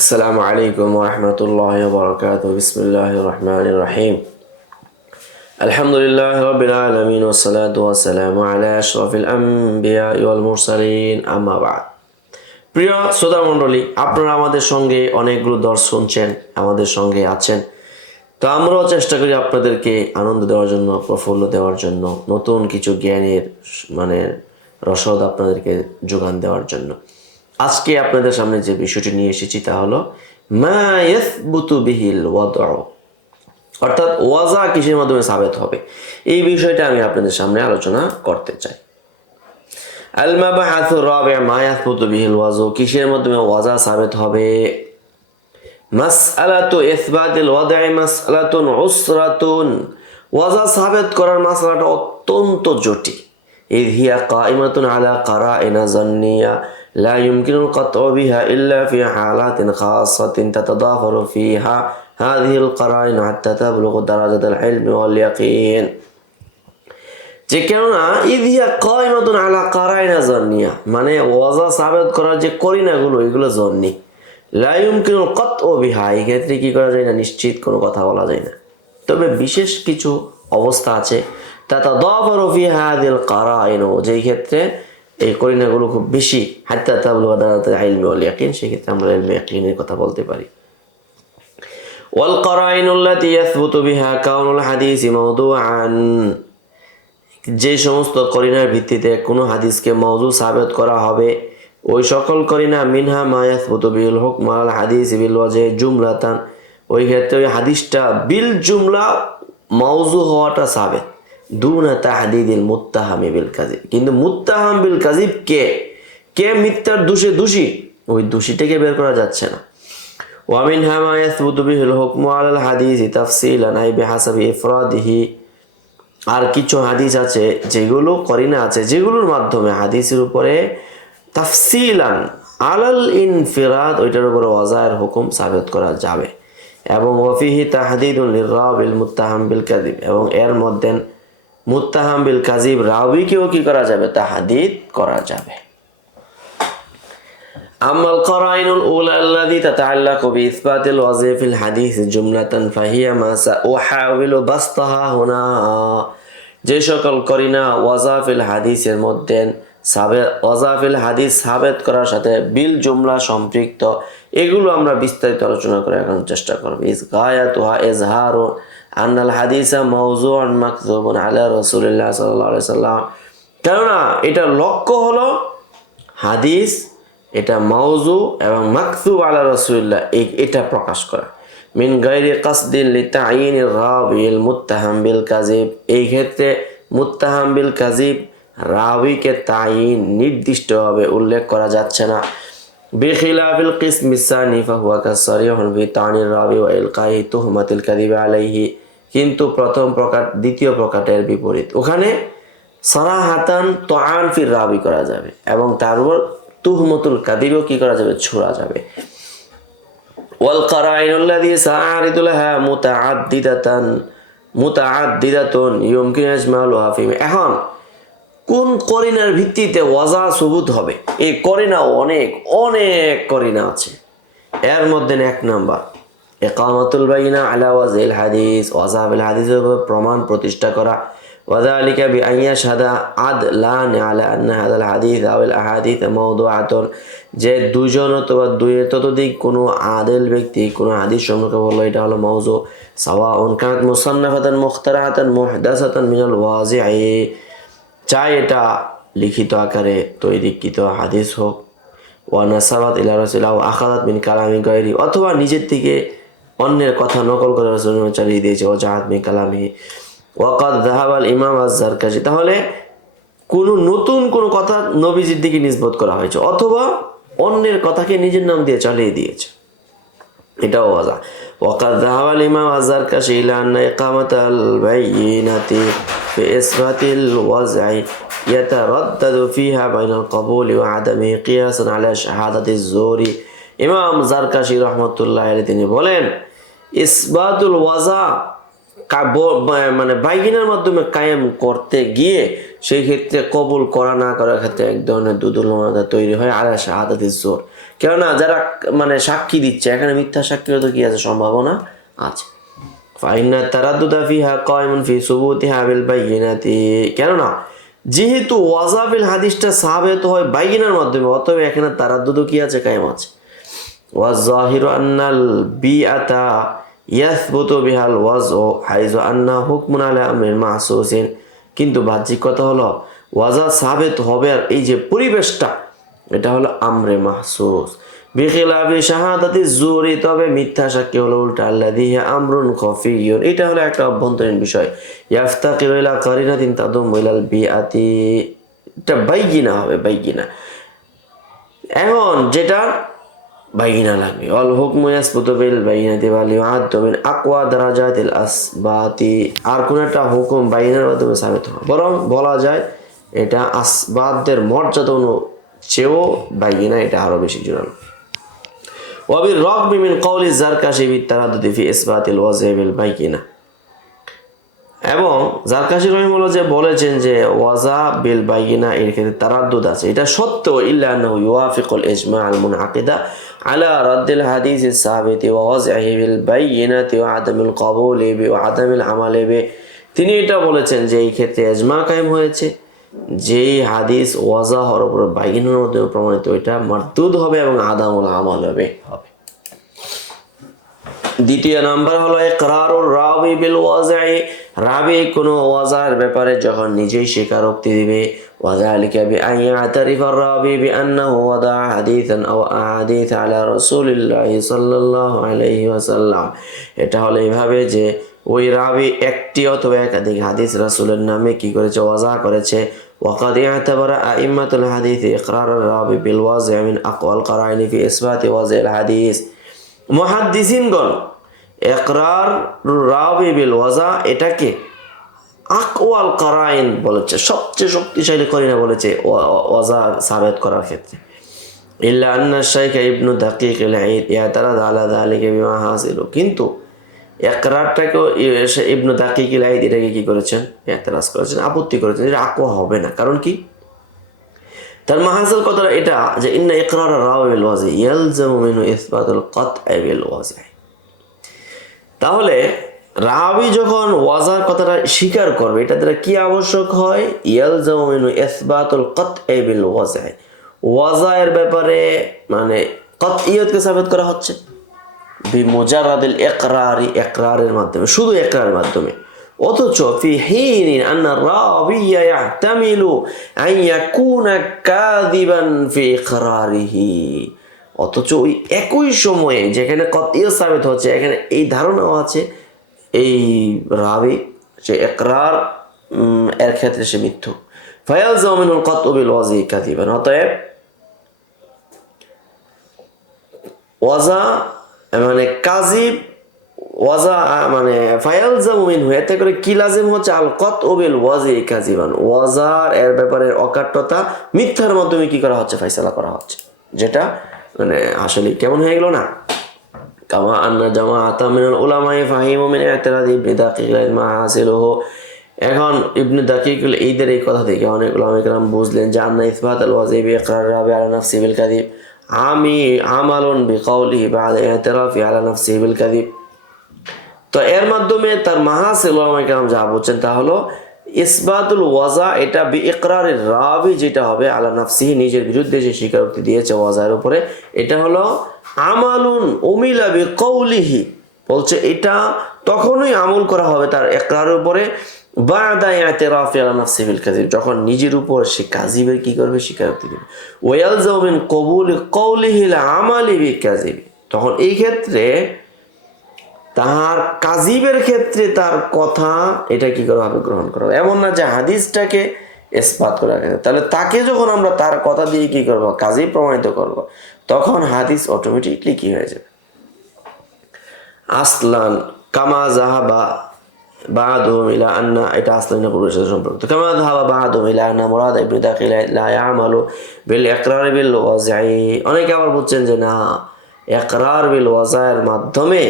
আসসালামু আলাইকুম ওয়া রাহমাতুল্লাহি ওয়া বারাকাতুহু। বিসমিল্লাহির রহমানির রহিম। আলহামদুলিল্লাহি রাব্বিল আলামিন ওয়াস সালাতু ওয়াস সালামু আলা আশরাফিল আমবিয়া ওয়াল মুরসালিন, আম্মা বা'দ। প্রিয় শ্রোতা মণ্ডলী, আপনারা আমাদের সঙ্গে অনেকগুলো দর্শ শুনছেন, আমাদের সঙ্গে আছেন। তো আমরাও চেষ্টা করি আপনাদেরকে আনন্দ দেওয়ার জন্য, প্রফুল্ল দেওয়ার জন্য, নতুন কিছু জ্ঞানের মানে রসদ আপনাদেরকে যোগান দেওয়ার জন্য। আজকে আপনাদের সামনে যে বিষয়টি নিয়ে এসেছি তা হলো মা ইয়াসবুতু বিহিল ওয়াদউ, অর্থাৎ ওয়াজা কিসের মাধ্যমে সাবেত হবে, এই বিষয়টা আমি আপনাদের সামনে আলোচনা করতে চাই। আল মাবাহাসু রাবি, মা ইয়াসবুতু বিহিল ওয়াজু, কিসের মাধ্যমে ওয়াজা সাবেত হবে। মাসআলাতু ইসবাতিল ওয়াদ'i মাসআলাতুন উসরাতুন, ওয়াজা সাবেত করার মাসআলাটা অত্যন্ত জটিল। ইয হিয়া কাইমাতুন আলা কারাইনা জান্নিয়া লা ইউমকিনুল কাতউ বিহা ইল্লা ফি হালাতিন খাসাতিন তাতাদাফারু ফিহা হাযিহিল কারাইন হাত্তা তাবলুগু দারাজাতাল ইলমি ওয়াল ইয়াকিন। যে কেননা ইয হিয়া কাইমাতুন আলা কারাইনা জান্নিয়া, মানে ওয়াজা সাবেত করার যে করিনাগুলো, এগুলো জন্নি। লা ইউমকিনুল কাতউ বিহা, এই ক্ষেত্রে কি করা যায় না, নিশ্চিত কোনো কথা বলা যায় না। তবে বিশেষ কিছু অবস্থা আছে, তাতাদাফারু ফি হাযিহিল কারাইন, যেই ক্ষেত্রে এই করিনাগুলো খুব বেশি, হাত্তা তাবলুগা দারাজাতাল ইলমি ওয়াল ইয়াকিন, সেই ক্ষেত্রে আমরা ইলমে ইয়াকিনের কথা বলতে পারি। ওয়াল কারাইনুল্লাতী ইয়াসবুতু বিহা কাউনুল হাদিসি মাওদুআন, যে সমস্ত করিনার ভিত্তিতে কোনো হাদিসকে মাওযু সাবেত করা হবে, ওই সকল করিনা মিনহা মা ইয়াসবুতু বিল হুকম আল হাদিস বিল ওয়াজহি জুমলাতান, ওই ক্ষেত্রে ওই হাদিসটা বিল জুমলা মাওযু হওয়াটা সাবেত, দুনা তাহদিদিল মুত্তাহামি বিল কাযিব, কিন্তু মুত্তাহাম বিল কাযিব কে কে মিথ্যার দোষে দোষী, ওই দোষীটাকে বের করা যাচ্ছে না। ওয়া মিনহা মা ইয়াসবুতু বিল হুকম আল হাদিস তাফসিলান আই বিহাসাবি ইফরাদিহি, আর কিছু হাদিস আছে যেগুলো করিনা আছে যেগুলোর মাধ্যমে হাদিসের উপরে তাফসিলান আলাল ইনফিরাদ, ওইটার উপরে ওয়াজায়ের হুকুম সাবেত করা যাবে। এবং ওয়াফিহি তাহদিদুন লিরাবিল মুত্তাহাম বিল কাযিব, এবং এর মধ্যে মুত্তাহাম বিল কাযিব রাবিকেও কি করা যাবে, তাহদিদ করা যাবে। আম্মাল কারাইনুল উলা আল্লাযী তাতাআল্লাকু বিইসবাতিল ওয়াজহি ফিল হাদিস জুমলাতান ফাহিয়া মা সাউহাউলু বাসতাহা হুনা, যে সকল করিনা ওয়াজা ফিল হাদিসের মধ্যে ওয়াজা ফিল হাদিস সাবেত করার সাথে বিল জুমলা সম্পৃক্ত, এগুলো আমরা বিস্তারিত আলোচনা করে এখন চেষ্টা করব। ইস গায়াতুহা ইজহারু আন্নাল হাদিসা মাওযুউন মাকযুবুন আলা রাসূলিল্লাহ সাল্লাল্লাহু আলাইহি সাল্লাম, কেননা এটা লক্ষ্য হলো হাদিস এটা মাওযু এবং মাকযুব আলা রাসূলিল্লাহ, এটা প্রকাশ করা। মিন গায়রি কাসদিন লিতাইয়িনির রাবিল মুত্তাহাম বিল কাযিব, এই ক্ষেত্রে মুত্তাহাম বিল কাযিব রাবিকে তাইয়িন নির্দিষ্টভাবে উল্লেখ করা যাচ্ছে না। বিখিলাফিল কিসমি সানি ফাহুয়া কাসরিহুন ফি তানির রাবি ওয়া ইলকাহি তুহমাতিল কাযিব আলাইহি, কিন্তু প্রথম প্রকার দ্বিতীয় প্রকারের বিপরীত, ওখানে সারাহাতান তাআন ফির রাবি করা যাবে এবং তার উপর তুহমতুল কাযিবও কি করা যাবে, ছোড়া যাবে। ওয়াল কারাইনুল্লাযী সাআরিদু লাহা মুতাআদ্দিদাতুন ইউমকিনু ইজমালুহা ফি, এখন কোন করিনার ভিত্তিতে ওয়াজা সুবুত হবে, এই করিনা অনেক অনেক করিনা আছে। এর মধ্যে এক নাম্বার ইকামাতুল বাইনা আলা ওয়াজিল হাদিস, ওয়াজা বিল হাদিসের প্রমাণ প্রতিষ্ঠা করা। ওয়াযালিকা বিআন ইয়াশহাদা আদলান আলা আন্না হাযাল হাদিস আওয়াল আহাদিস মাওদুআতুন, যে দুজন অথবা দুইয়ের ততোধিক কোনো আদেল ব্যক্তি কোনো হাদিস সম্পর্কে বললো এটা হলো মাওযু, সাওয়াউন কানাত মুসান্নাফাতান মুখতারাআতান মুহদাসাতান মিনাল ওয়াজি'i, চাই এটা লিখিত আকারে তৈরিকৃত হাদিস হোক, ওয়া নাসাবাত ইলা রাসূলিল্লাহ ওয়া আখাযাত মিন কালামি গায়রি, অথবা নিজের থেকে অন্যের কথা নকল করে রাসূলুল্লাহ চালিয়ে দিয়েছে, ও জাহাত মিন কালামি ওয়াকাদ যাহাবাল ইমাম আয-যারকাশি, তাহলে কোনো নতুন কোনো কথা নবীজির দিকে নিসবত করা হয়েছে অথবা অন্যের কথাকে নিজের নাম দিয়ে চালিয়ে দিয়েছে, এটাও ওয়াজা। ওয়াকাদ যাহাবাল ইমাম আয-যারকাশি ইলা আন্না ইকামাতাল বাইয়িনাতি ফি ইসবাতিল ওয়াজ'i ইয়াতারাদ্দাদু ফিহা বাইনাল কবুলি ওয়া আদামি কিয়াসান আলা শাহাদাতিজ যুরি। ইমাম যারকাশি রাহমাতুল্লাহ আলাইহি তিনি বলেন, ইসবাতুল ওয়াজা মানে বাইগিনার মাধ্যমে কায়েম করতে গিয়ে সেই ক্ষেত্রে কবুল করা না করার ক্ষেত্রে এক ধরনের দুদুলতা তৈরি হয় আলা শাহাদাতিজ যুর, কেননা যারা মানে সাক্ষী দিচ্ছে এখানে মিথ্যা সাক্ষীর তো কি আছে, সম্ভাবনা আছে। ফাইন্না তারাদ্দুদা ফিহা কায়মুন ফি সুবুতিহা বিল বাইয়িনাতি, কেননা যেহেতু ওয়াজাবিল হাদিসটা সাবিত হয় বাইয়িনার মাধ্যমে, অতএব এখানে তারাদ্দুদ কি আছে, কায়েম আছে। ওয়াজ-যাহিরু আন্নাল বিআতা ইয়াসবুতু বিহাল ওয়াজউ হাইযু আন্না হুকমুন আলা আমরিন মাহসুসিন, কিন্তু বাহ্যিক কথা হলো ওয়াজা সাবিত হবে আর এই যে পরিবেশটা এটা হলো আমরে মাহসুস। বিখিলাফি শাহাদাতি জুরি, তবে মিথ্যা সাক্ষী হলো উল্টা, আল্লাযী হিয়া আমরুন খফিয়্যুন, এটা হলো একটা অভ্যন্তরীণ বিষয়। ইয়াফতাকিরু ইলা কারিনাতিন তাদুমু ইলাল বিআতি, এটা বাইয়িনা হবে, বাইয়িনা। এখন যেটা বাইয়িনা লাগবে, অল হুকমু ইয়াসবুতু বিল বাইয়িনাতি ওয়া লিউআদ্দু মিন আকওয়া দারাজাতিল আসবাতি, আর কোন একটা হুকুম বাইয়িনার মাধ্যমে সাবিত হয়, বরং বলা যায় এটা আসবাদের মর্যাদা চেয়েও বাইয়িনা এটা আরো বেশি জোরালো। ওয়াবির রাগবি মিন কওলি জারকাশি বিত তারাদ্দুদি ফি ইসবাতিল ওয়াজহি বিল বাইয়িনা, এবং জারকাশি রাহিমাহুল্লাহ যে বলেছেন যে ওয়াজা বিল বাইয়িনা এর ক্ষেত্রে তারাদ্দুদ আছে, এটা সত্য, ইল্লা আন্নাহু ইউয়াফিকুল ইজমা আল মুনআকিদা আলা রাদ্দিল হাদিস সাবিতি ওয়া ওয়াজহি বিল বাইয়িনাতি ওয়া আদামিল কবুলি বি ওয়া আদামিল আমালি বি, তিনি এটা বলেছেন যে এই ক্ষেত্রে ইজমা কায়েম হয়েছে, যেই হাদিস ওয়াজা হওয়ার উপর বাইয়িনার মধ্যে প্রমাণিত এটা মারদুদ হবে এবং আদামুল আমাল হবে। দ্বিতীয় নাম্বার হলো ইকরারুর রাবি বিল ওয়াজঈ, রাবি কোনো ওয়াজার ব্যাপারে যখন নিজেই স্বীকারোক্তি দিবে, ওয়াযালিকা বিআন ইয়াতারিফার রাবি বিআন্নাহু ওয়াদা হাদিসান আও আহাদিস আলা রাসূলিল্লাহি সাল্লাল্লাহু আলাইহি ওয়াসাল্লাম, এটা হলো এইভাবে যে ওই রাবি একটি অথবা একাধিক হাদিস রাসূলের নামে কি করেছে, ওয়াজা করেছে। ওয়াকাদ ইয়াতাবারা আইম্মাতুল হাদিস ইকরারুর রাবি বিল ওয়াজঈ মিন আকওয়াল কারাইনি ফি ইসবাতি ওয়াজঈল হাদিস, মুহাদ্দিসিনগণ ইকরার রাবি বিল ওয়াজা এটাকে আকওয়াল কারাইন বলেছে, সবচেয়ে শক্তিশালী করিনা বলেছে ওয়াজা সাবিত করার ক্ষেত্রে। ইল্লা আন্না শাইখ ইবনু দাকিক আল ঈদ ইয়াতারাদ আলা যালিকা বিমা হাসিলু, কিন্তু ইকরারটাকে ইবনু দাকিক আল ঈদ এটাকে কি করেছেন, ইতিরাজ করেছেন, আপত্তি করেছেন, এটা আকওয়া হবে না। কারণ কি, তার মাহাসিল কথাটা এটা যে ইন্না ইকরার রাবি বিল ওয়াজহি ইয়ালজামু মিনহু ইসবাতুল কাতঈ বিল ওয়াজহি, তাহলে রাবি যখন ওয়াজার কথাটা স্বীকার করবে এটা দ্বারা কি আবশ্যক হয়, ইয়ালজামু মিনহু ইসবাতুল কাতঈ বিল ওয়াজহি, ওয়াজার ব্যাপারে মানে কাতইয়তকে সাবিত করা হচ্ছে বিমুজাররাদিল ইকরারি, ইকরারের মাধ্যমে, শুধু ইকরারের মাধ্যমে। অথচ ফি হিনিন আন্না রাবিয়া ইয়াহতামিলু আন ইয়াকুনা কাযিবান ফি ইকরারিহি, অথচ ওই একই সময়ে যেখানে কাতইয়ত সাবিত হচ্ছে এখানে এই ধারণাও আছে এই রাবি যে ইকরার এর ক্ষেত্রে সে মিথ্যুক। ফায়ালজামু মিনুল কাতউ বিল ওয়াজহি কাযিবান, অতএব ওয়াজা মানে কাযিব, ওয়াজা মানে ফায়ালজামু মিনহু, এতে করে কি লাজিম হচ্ছে, আল কাতউ বিল ওয়াজহি কাযিবান, ওয়াজার এর ব্যাপারে অকাট্যতা মিথ্যার মাধ্যমে কি করা হচ্ছে, ফয়সালা করা হচ্ছে, যেটা মানে আসলে কেমন হয়ে গেল না। কামা আন্না জামাআতা মিনাল উলামায়ে ফাহিমু মিন ইতিরাদ ইবনে দাকিক আল মাহাসিলুহু, এখন ইবনে দাকিক আল ঈদের এই কথা থেকে অনেক উলামায়ে কেরাম বুঝলেন যে আন্না ইসবাত আল ওয়াজহি বি ইকরার রাবি আলা নাফসি বিল কাযিব আমালুন বিকাউলিহি বা'দা ইতিরাফি আলা নাফসি বিল কাযিব, তো এর মাধ্যমে তার মাহাসিল উলামায়ে কেরাম যা বলছেন তা হলো ইসবাতুল ওয়াজা এটা বি ইকরারের রাবি যেটা হবে আলা নাফসিহি, নিজের বিরুদ্ধে যে স্বীকারোক্তি দিয়েছে ওয়াজার উপরে, এটা হলো আমালুন উমিলা বিকাউলিহি, বলছে এটা তখনই আমল করা হবে তার ইকরারের উপরে বা'দা ইতিরাফি আলা নাফসি বিল কাযিব, যখন নিজের উপর সে কাযিবের কি করবে, স্বীকারোক্তি দেবে। ওয়ালজামু মিন কবুলি কাউলিহি আল আমালি বিকাযিব, তখন এই ক্ষেত্রে তার কাযিবের ক্ষেত্রে তার কথা এটা কি করা হবে, গ্রহণ করা হবে। এমন না যে হাদিসটাকে ইসবাত করা গেছে, তাহলে তাকে যখন আমরা তার কথা দিয়ে কি করব, কাযিব প্রমাণিত করব, তখন হাদিস অটোমেটিকলি কি হয়ে যাবে, আসলান কামা যাহাবা বা'দুহুম ইলা আন্না, এটা আসলান পূর্বের সাথে সম্পর্কিত। কামা যাহাবা বা'দুহুম ইলা আন্না মুরাদ ইবনে দাকিল লা ইয়ামালু বিল ইকরার বিল ওয়াজঈ, অনেকে আবার বলছেন যে না, ইকরার বিল ওয়াজঈর মাধ্যমে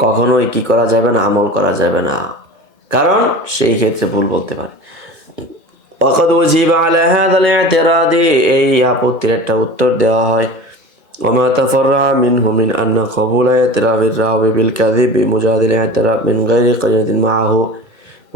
কখনোই কি করা যাবে না, আমল করা যাবে না, কারণ সেই ক্ষেত্রে ভুল বলতে পারে। ওয়াকাদ উজিবা আলা হাযাল ইতিরাদি, এই আপত্তির একটা উত্তর দেওয়া হয় وما تفرع منه من أن قبول اعتراف الراوي بالكذب بمجادل اعتراف من غير قرينة معه।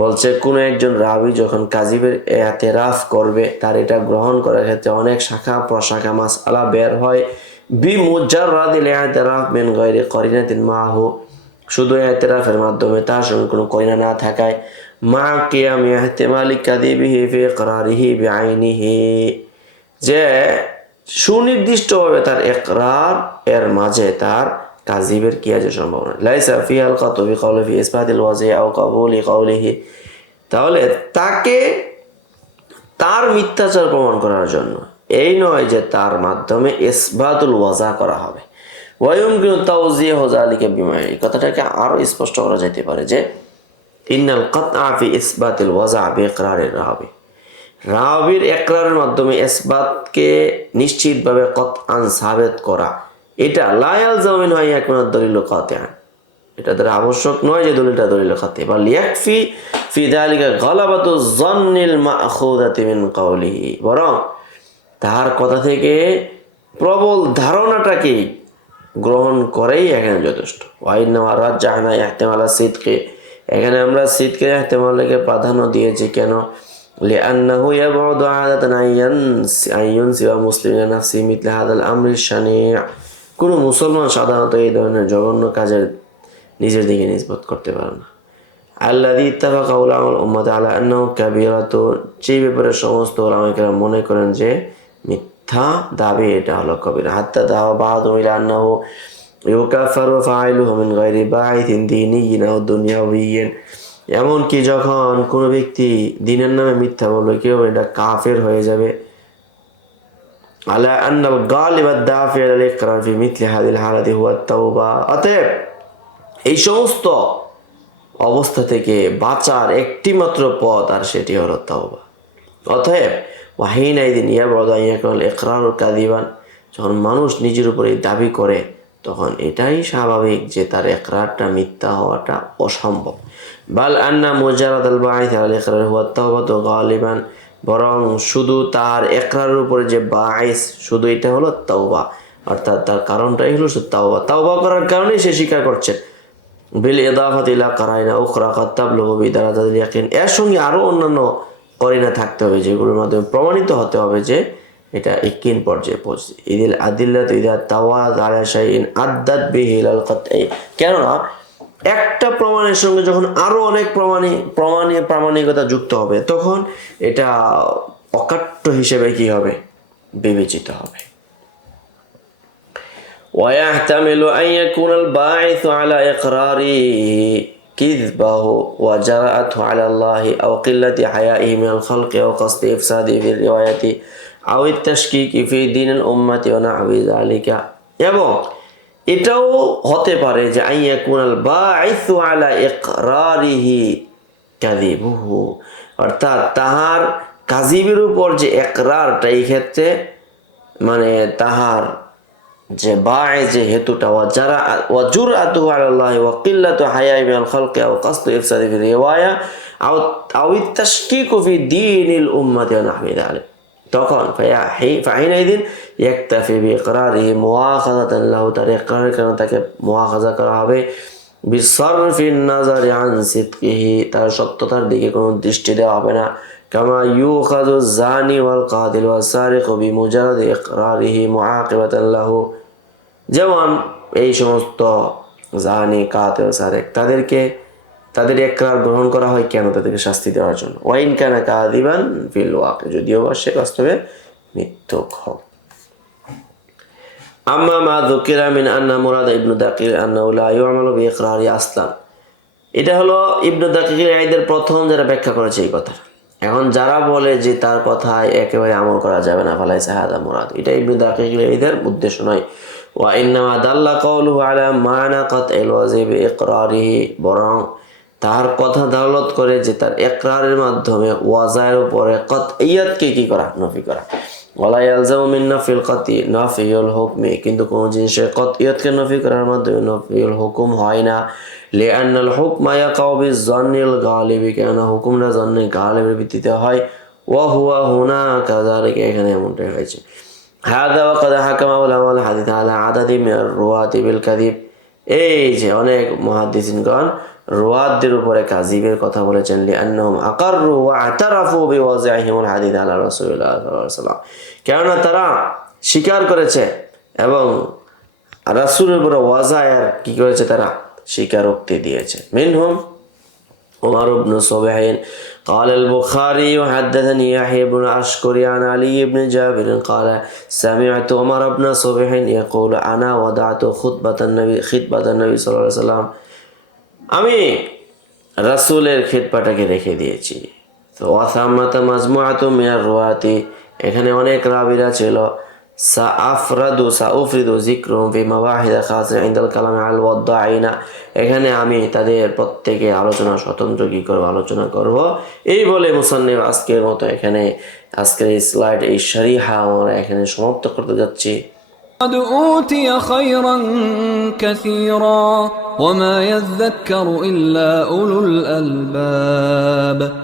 বলছে কোনো একজন রাবি যখন কাযিবের এতেরাফ করবে, তার এটা গ্রহণ করার ক্ষেত্রে অনেক শাখা প্রশাখা মাসআলা বের হয়। বিমুজাররাদিল ইতিরাফ মিন গায়রি করিনাতিন মাহু, শুধু এতেরাফের মাধ্যমে, তার সঙ্গে কোনো করিনা না থাকায়। মা কিয়াম ইহতিমালি কাযিবিহি ফি ইকরারিহি বিআইনিহি, যে সুনির্দিষ্টভাবে তার ইকরার এর মাঝে তার কাযিবের কি আছে সম্ভাবনা। লাইসা ফিহাল কাতু বিকাউলি ফি ইসবাতিল ওয়াজি আও কাবুলি কাউলিহি, তাহলে তাকে তার মিথ্যাচার প্রমাণ করার জন্য এই নয় যে তার মাধ্যমে ইসবাতুল ওয়াজা করা হবে। ওয়ায়ুমকিনু তাওজিহু যালিকা বিমা, এই কথাটাকে আরো স্পষ্ট করা যেতে পারে যে ইন্নাল কাতআ ফি ইসবাতিল ওয়াজা বিইকরারির রাবি, রাবির ইকরারের মাধ্যমে ইসবাতকে নিশ্চিতভাবে কতআন সাবিত করা, এটা লা ইয়ালজামু মিনহু আন ইয়াকুনা দলিলু কাতিআন, এটা দ্বারা আবশ্যক নয় যে দলিলটা দলিল কাতি, বাল ইয়াকফি ফি যালিকা গালাবাতু যন্নিল মাখুযাতি মিন কাউলিহি, বরং তার কথা থেকে প্রবল ধারণাটাকে গ্রহণ করেই এখানে যথেষ্ট। ওয়াইন্নামা রাজ্জাহনা ইহতিমালা সিদকি, এখানে আমরা সিদকের ইহতিমালকে প্রাধান্য দিয়েছি কেন? লিআন্নাহু ইয়াবউদু আদাতান আইয়ুনসিবা মুসলিমিনা নাফসি মিথলি হাদাল আমরি শানি', কোনো মুসলমান সাধারণত এই ধরনের জঘন্য কাজের নিজের দিকে নিসবত করতে পারে না। আল্লাযী ইত্তাফাকা উলামাউল উম্মাত আলা আন্নাহু কাবীরাতুন, যে ব্যাপারে সমস্ত উলামায়ে কেরাম মনে করেন যে মিথ্যা দাবি এটা হলো কবিরা। হাত্তা দাওয়া বা'দুহুম ইলা আন্নাহু ইউকাফারু ফাইলুহু মিন গায়রি বা'ইথিন দীনিয়্যিন আও দুনিয়াউয়্যিন, এমনকি যখন কোনো ব্যক্তি দিনের নামে মিথ্যা বলবে কেউ, এটা কাফের হয়ে যাবে। আলা আন্নাল গালিবাদ দাফি আল ইকরার ফি মিথলি হাদিল হালাতি হুয়া তাওবা, অতএব এই সমস্ত অবস্থা থেকে বাঁচার একটি মাত্র পথ, আর সেটি হলো তাওবা। অতএব ওয়াহিনাইদিন ইয়াবউদু আন ইয়াকুনাল ইকরারু কাযিবান, যখন মানুষ নিজের উপরে দাবি করে তখন এটাই স্বাভাবিক যে তার ইকরারটা মিথ্যা হওয়াটা অসম্ভব। বাল আন্না মুজারাদাল বা'ইথ আল ইকরার হুয়া তাওবাতু গালিবান, বরং শুধু তার ইকরারের উপরে যে বা'ইস, শুধু এটা হলো তাওবা, অর্থাৎ তার কারণটাই হলো তাওবা। তাওবা করার কারণেই সে স্বীকার করছে। বিল ইদাফাতি ইলা কারাইনা উখরা কাদ তাবলুগু বিদারাজাতিল ইয়াকিন, এর সঙ্গে আরও অন্যান্য করিনা থাকতে হবে যেগুলোর মাধ্যমে প্রমাণিত হতে হবে যে এটা ইয়াকিন পর্যায়ে পৌঁছছে। ইদিল আদিল্লাতু ইযা তাওয়াদ আলা শাইইন আদ্দাত বিহি ইলাল কাতঈ, কেননা একটা প্রমাণের সঙ্গে যখন আরও অনেক প্রামাণিকতা যুক্ত হবে তখন এটা অকাট্য হিসেবে কি হবে, বিবেচিত হবে। ويحتمل أن يكون الباعث على إقراره كذبه وجرأته على الله أو قلة حيائه من الخلق أو قصد إفساده في الرواية أو التشكيك في دين الأمة ونحو ذلك, এবং এটাও হতে পারে যে আন ইয়াকুনাল বাঈসু আলা ইকরারিহি কাযিবুহু, অর্থাৎ তাহার কাযিবের উপর যে ইকরারটা, এই ক্ষেত্রে মানে তাহার যে বাঈ যে হেতুটা, ওয়া জুরআতুহু আলাল্লাহি ওয়া কিল্লাতু হায়াই মিনাল খালকি আও কাসদু ইফসাদি ফি রিওয়ায়া আও তাশকিকু ফি দীনিল উম্মতি ওয়া নাহবি যালিক, তখন ফাহিনাইদিন ইয়াকতাফি বিইকরারিহি মুআখাযাতান লাহু, তার ইকরারের কারণে তাকে মুআখাযা করা হবে। বিসরফিন নাযারি আন সিদকিহি, তার সত্যতার দিকে কোনো দৃষ্টি দেওয়া হবে না। কামা ইউখাযু যানি ওয়াল কাতিল ওয়াস সারিকু বিমুজারাদি ইকরারিহি মুআকিবাতান লাহু, যেমন এই সমস্ত জানি, কাতিল, সারেক, তাদের ইকরার গ্রহণ করা হয় কেন? তাদেরকে শাস্তি দেওয়ার জন্য। ওয়াইন কানা কাযিবান ফিল ওয়াকি, যদিও বা সে বাস্তবে মিথ্যুক হোক। আম্মা মা যুকিরা মিন আন্না মুরাদ ইবনু দাকির আন্নাহু লা ইউ'মালু বিইকরারি আসলান, এটা হলো ইবনু দাকিকের ঈদের প্রথম যারা ব্যাখ্যা করেছে এই কথা। এখন যারা বলে যে তার কথায় একেবারে আমল করা যাবে না, ফালাইসা হাযা মুরাদ, এটা ইবনু দাকিকের ঈদের উদ্দেশ্য নয়। ওয়া ইন্নামা দাল্লা কাউলুহু আলা মা'না কাতইল ওয়াজি বিইকরারিহি, বরং তার কথা দালালত করে যে তার ইকরারের মাধ্যমে ওয়াজায়ের উপরে কাতইয়াতকে কি করা, নফি করা। ওয়ালা ইয়ালজামু মিন নাফিল কাতই নাফিউল হুকমি, কিন্তু কোন জিনিসের কাতইয়াতকে নফি করার মাধ্যমে নফিউল হুকুম হয় না। লিআন্নাল হুকমা ইয়াকাউ বিযান্নিল গালিবি, কেন হুকুমটা জান্নে গালিবের ভিত্তিতে হয়। ওয়া হুয়া হুনা কাযালিকা, এখানে এমনটাই হয়েছে। হাদা ওয়া কাদ হাকামা উলামাউল হাদিস আলা আদাদি মিনার রুয়াতি বিল কাযিব। এই যে অনেক মুহাদ্দিসিনগণ রুয়াতদের উপরে কাযিবের কথা বলেছেন, লিআন্নাহুম আকাররু ওয়া আতারাফু বিওয়াজিহিমুল হাদিস আলা রাসূলিল্লাহ সাল্লাল্লাহু আলাইহি ওয়াসাল্লাম, কেননা তারা স্বীকার করেছে এবং রাসূলের উপরে ওয়াজায়ের কি করেছে, তারা স্বীকারোক্তি দিয়েছে। মিনহুম عمر بن صبيح قال البخاري حدثني يحيى بن أشكري عن علي بن جابر قال سمعت عمر بن صبيح يقول أنا وضعت خطبة النبي صلى الله عليه وسلم, আমি রাসূলের খিতবাটাকে রেখে দিয়েছি। তো ওয়াসামাতা মাজমুআতু মিনার রুয়াতি, এখানে অনেক রাবিরা ছিল। সাউফরিদু যিকরুহুম ফি মাওয়াহিদ খাসা ইনদাল কালাম আল ওয়াদ্দাইনা, এখানে আমি তাদের প্রত্যেকে আলোচনা স্বতন্ত্র কি করব, আলোচনা করব। এই বলে মুসান্নিফ আজকের মতো এখানে আজকের এই স্লাইড, এই শরীহা আমরা এখানে সমাপ্ত করতে যাচ্ছি। قد أوتي خيرا كثيرا وما يذكر إلا أولو الألباب